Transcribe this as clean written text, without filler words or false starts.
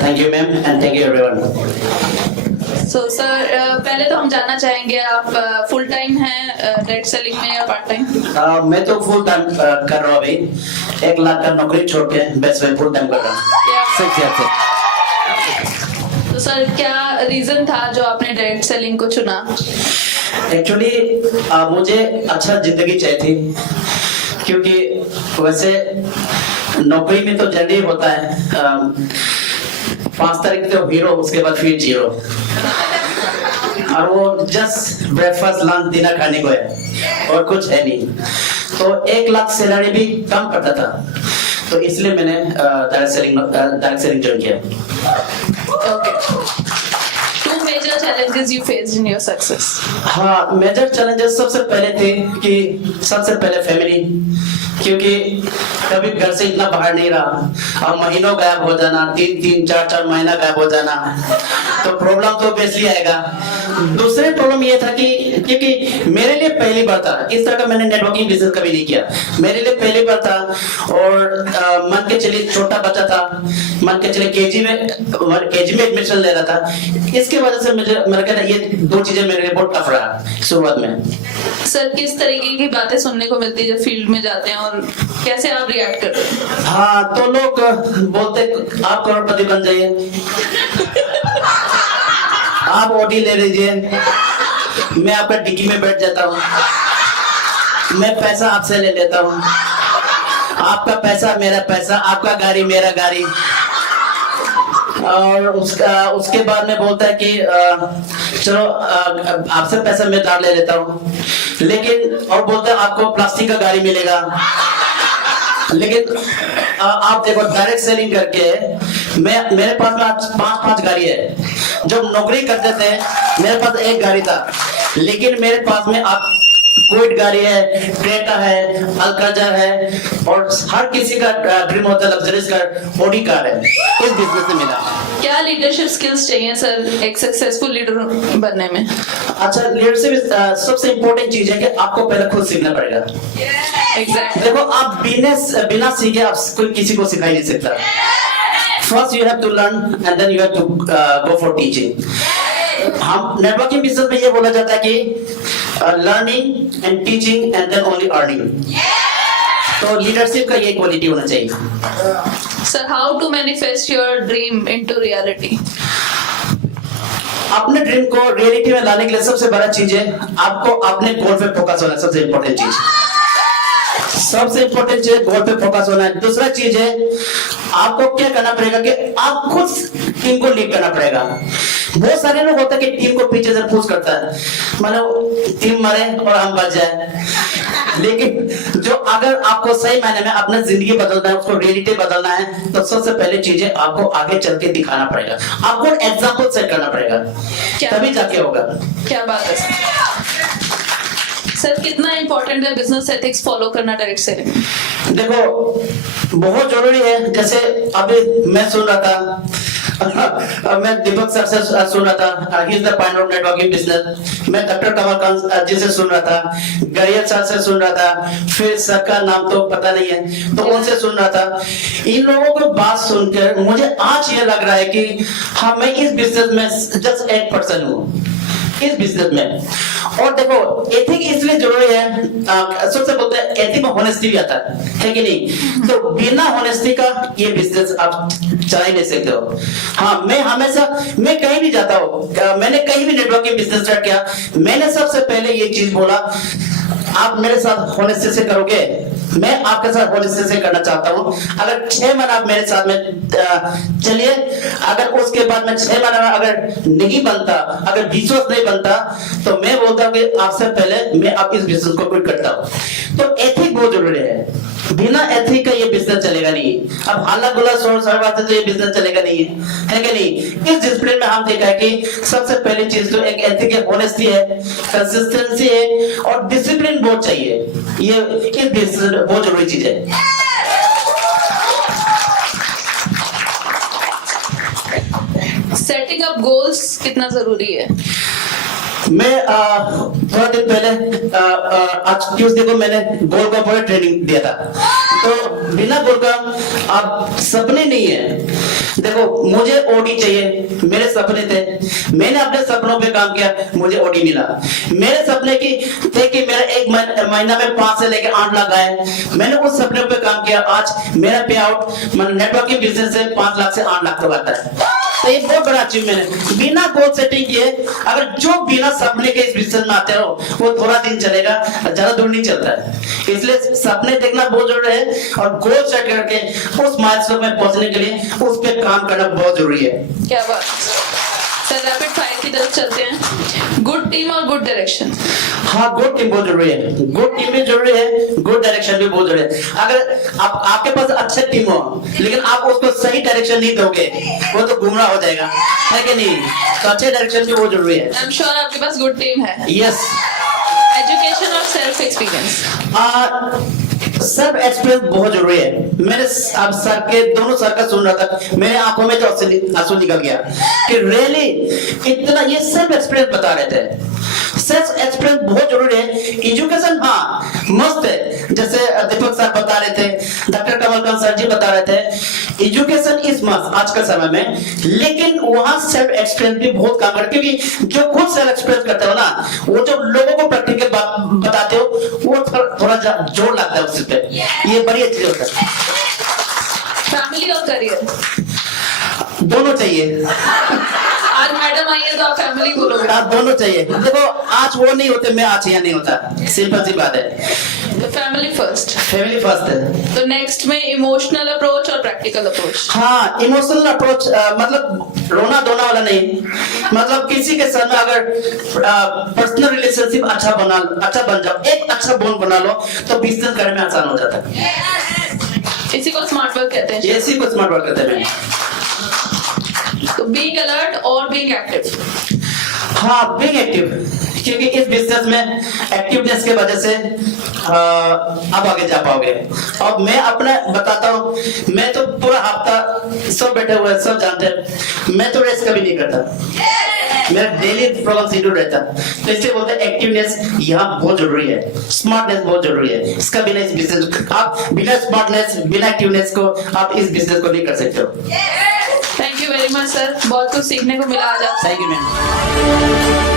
Thank you, ma'am, and thank you, everyone. So sir पहले तो हम जानना चाहेंगे आप फुल टाइम हैं डायरेक्ट सेलिंग में या पार्ट टाइम? मैं तो फुल टाइम कर रहा हूँ अभी। 1 लाख का नौकरी छोड़ के बस मैं फुल टाइम कर रहा हूँ। तो सर क्या रीजन था जो आपने डायरेक्ट सेलिंग को चुना? एक्चुअली मुझे अच्छा जिंदगी चाहिए थी, क्योंकि वैसे नौकरी में तो जनरली होता है 5 तारीख तो हीरो, उसके बाद फिर जीरो, और वो जस्ट ब्रेकफास्ट लंच डिनर खाने को है और कुछ है नहीं। तो 1 लाख सैलरी भी कम पड़ता था, तो इसलिए मैंने डायरेक्ट सेलिंग ज्वाइन किया। Okay, 2 major challenges you faced in your success? हाँ, मेजर चैलेंजेस सबसे पहले थे कि सबसे पहले फैमिली, क्योंकि कभी घर से इतना बाहर नहीं रहा और महीनों गायब हो जाना, 3-3, 4-4 महीना गायब हो जाना, तो प्रॉब्लम तो बेसिकली आएगा। दूसरे प्रॉब्लम ये था कि क्योंकि मेरे लिए पहली बार था, इस तरह का मैंने नेटवर्किंग बिजनेस कभी नहीं किया, मेरे लिए पहली बार था। और मन के चलिए छोटा बच्चा था, मन के चलिए केजी में एडमिशन ले रहा था। इसके वजह से मैंने कहा ये 2 चीजें मेरे लिए बहुत टफ रहा शुरुआत में। सर किस तरीके की बातें सुनने को मिलती है जब फील्ड में जाते हैं और कैसे आप रिएक्ट करते हैं? हाँ, तो लोग बोलते आप करोड़पति बन जाइए, आप ओटी ले लीजिए, मैं आपका डिग्गी में बैठ जाता हूँ, मैं पैसा आपसे ले लेता हूँ, आपका पैसा मेरा पैसा, आपका गाड़ी मेरा गाड़ी। और उसके बाद में बोलता है कि चलो आपसे पैसा मैं उधार ले लेता हूँ, लेकिन और बोलता है आपको प्लास्टिक का गाड़ी मिलेगा। लेकिन आप देखो डायरेक्ट सेलिंग करके मेरे पास में आज 5-5 गाड़ी है। जब नौकरी करते थे मेरे पास 1 गाड़ी था, लेकिन मेरे पास में आप क्विड गाड़ी है, क्रेटा है, अल्काजार है, और हर किसी का ड्रीम होता है लग्जरीज का ऑडी कार है। इस बिजनेस से मिला। क्या लीडरशिप स्किल्स चाहिए सर एक सक्सेसफुल लीडर बनने में? अच्छा, लीडरशिप सबसे इम्पोर्टेंट चीज है कि आपको पहले खुद सीखना पड़ेगा। एग्जैक्टली। देखो, आप बिना सीखे आप कोई किसी को सिखा ही नहीं सकता। First you have to learn and then you have to go for teaching. हम नेटवर्किंग बिजनेस में ये बोला जाता है कि learning and teaching and then only earning. तो लीडरशिप का ये क्वालिटी होना चाहिए। Sir how to manifest your dream into reality? अपने ड्रीम को रियलिटी में लाने के लिए सबसे बड़ा चीज है आपको अपने गोल पे फोकस होना। सबसे इंपॉर्टेंट चीज गोल पे फोकस होना है। दूसरा चीज है आपको क्या करना पड़ेगा कि आप खुद टीम को लीड करना पड़ेगा। बहुत सारे लोग होते हैं कि टीम को पीछे से पुश करता है, मतलब टीम मरे और हम बच जाए। लेकिन जो अगर आपको सही मायने में अपना जिंदगी बदलना है, उसको रियलिटी बदलना है, तो सबसे पहले चीजें आपको आगे चल के दिखाना पड़ेगा, आपको एग्जाम्पल सेट करना पड़ेगा, तभी जाके होगा। क्या बात है सर, कितना इंपॉर्टेंट है बिजनेस एथिक्स फॉलो करना डायरेक्ट सेलिंग? देखो, बहुत जरूरी है। जैसे अभी मैं सुन रहा था मैं दीपक सर से सुन रहा था, he is the point of networking business. मैं डॉक्टर कमल जी से सुन रहा था, गरियल सर से सुन रहा था, फिर सर का नाम तो पता नहीं है, तो उनसे सुन रहा था। इन लोगों को बात सुनकर मुझे आज ये लग रहा है कि हाँ, मैं इस बिजनेस में जस्ट 1% हूँ इस बिजनेस में। और देखो, एथिक इसलिए जरूरी है, सबसे बोलते हैं एथिक में होनेस्टी भी आता है कि नहीं? तो बिना होनेस्टी का ये बिजनेस आप चला ही नहीं सकते हो। हाँ, मैं कहीं भी जाता हूँ, मैंने कहीं भी नेटवर्किंग बिजनेस स्टार्ट किया, मैंने सबसे पहले ये चीज बोला, आप मेरे साथ होनेस्टी से करोगे, मैं आपके साथ होनेस्टी से करना चाहता हूँ। अगर 6 महीना आप मेरे साथ में चलिए, अगर उसके बाद में 6 महीना में अगर नहीं बनता, अगर विश्वास नहीं बनता, तो मैं बोलता हूँ कि आपसे पहले मैं आप इस बिजनेस को क्विट करता हूँ। तो एथिक बहुत जरूरी है, बिना एथिक का ये बिजनेस चलेगा नहीं। अब हल्ला गुल्ला शोर शराबा से ये बिजनेस चलेगा नहीं, है कि नहीं? इस डिसिप्लिन में हम देखा है कि सबसे पहली चीज तो एक एथिक है, ऑनेस्टी है, कंसिस्टेंसी है, और डिसिप्लिन बहुत चाहिए। ये इस बिजनेस बहुत जरूरी चीज है। सेटिंग अप गोल्स कितना जरूरी है? मैं थोड़ा दिन पहले आज ट्यूसडे को मैंने गोल का पूरा ट्रेनिंग दिया था। तो बिना गोल का आप सपने नहीं है। देखो मुझे ओडी चाहिए, मेरे सपने थे, मैंने अपने सपनों पे काम किया, मुझे ओडी मिला। मेरे सपने की थे कि मेरा एक महीना में 5 से लेकर 8 लाख आए, मैंने उस सपने पे काम किया। आज मेरा पे आउट नेटवर्किंग बिजनेस से 5 लाख से 8 लाख तक आता है। तो ये बहुत बड़ा अचीवमेंट है। बिना गोल सेटिंग किए अगर जो बिना सपने के इस बिजनेस में आते हो वो थोड़ा दिन चलेगा, ज्यादा दूर नहीं चलता है। इसलिए सपने देखना बहुत जरूरी है और गोल सेट करके उस माइलस्टोन में पहुंचने के लिए उस पे काम करना बहुत जरूरी है। क्या बात। सर रैपिड फायर की तरफ चलते हैं। गुड टीम और गुड डायरेक्शन। हाँ, गुड टीम बहुत जरूरी है, गुड टीम भी जरूरी है, गुड डायरेक्शन भी बहुत जरूरी है। अगर आपके पास अच्छे टीम हो लेकिन आप उसको सही डायरेक्शन नहीं दोगे वो तो गुमराह हो जाएगा, है कि नहीं? तो अच्छे डायरेक्शन भी बहुत जरूरी है। आई एम श्योर आपके पास गुड टीम है। यस। एजुकेशन और सेल्फ एक्सपीरियंस। सेल्फ एक्सपीरियंस बहुत जरूरी है। मैंने अब सर के दोनों सर का सुन रहा था, मेरे आंखों में तो आंसू निकल गया कि रियली इतना ये सेल्फ एक्सपीरियंस बता रहे थे। सेल्फ एक्सपीरियंस बहुत जरूरी है। एजुकेशन हाँ मस्त है, जैसे दीपक सर बता रहे थे, डॉक्टर कमलकांत सर जी बता रहे थे, एजुकेशन इज मस्त आज के समय में, लेकिन वहां सेल्फ एक्सपीरियंस भी बहुत काम करते, क्योंकि जो खुद सेल्फ एक्सपीरियंस करते हो ना, वो जो लोगों को प्रैक्टिकल बताते हो वो थोड़ा जोर लगता है उस पे, ये बड़ी अच्छी होता है। फैमिली और करियर दोनों चाहिए। आज मैडम आई है तो आप फैमिली बोलोगे। आप दोनों चाहिए। देखो आज वो नहीं होते, मैं आज यहाँ नहीं होता, सिंपल सी बात है। तो फैमिली फर्स्ट। फैमिली फर्स्ट है। तो नेक्स्ट में इमोशनल अप्रोच और प्रैक्टिकल अप्रोच। हाँ, इमोशनल अप्रोच मतलब रोना धोना वाला नहीं, मतलब किसी के साथ में अगर पर्सनल रिलेशनशिप अच्छा बन जाओ, एक अच्छा बॉन्ड बना लो तो बिजनेस करने में आसान हो जाता है। इसी को स्मार्ट वर्क कहते हैं। इसी को स्मार्ट वर्क कहते हैं। तो बीइंग अलर्ट और बीइंग एक्टिव। हाँ, बीइंग एक्टिव, क्योंकि इस बिजनेस में एक्टिवनेस के वजह से आप आगे जा पाओगे। और मैं अपना बताता हूँ, मैं तो पूरा हफ्ता सब बैठे हुए हैं, सब जानते हैं, मैं तो रेस्ट कभी नहीं करता, मेरा डेली प्रोग्राम शेड्यूल रहता। तो इसलिए बोलते हैं एक्टिवनेस यहाँ बहुत जरूरी है, स्मार्टनेस बहुत जरूरी है। इसका बिना इस बिजनेस आप बिना स्मार्टनेस बिना एक्टिवनेस को आप इस बिजनेस को नहीं कर सकते हो। Thank you very much sir, बहुत कुछ सीखने को मिला आज आपसे। Thank you ma'am.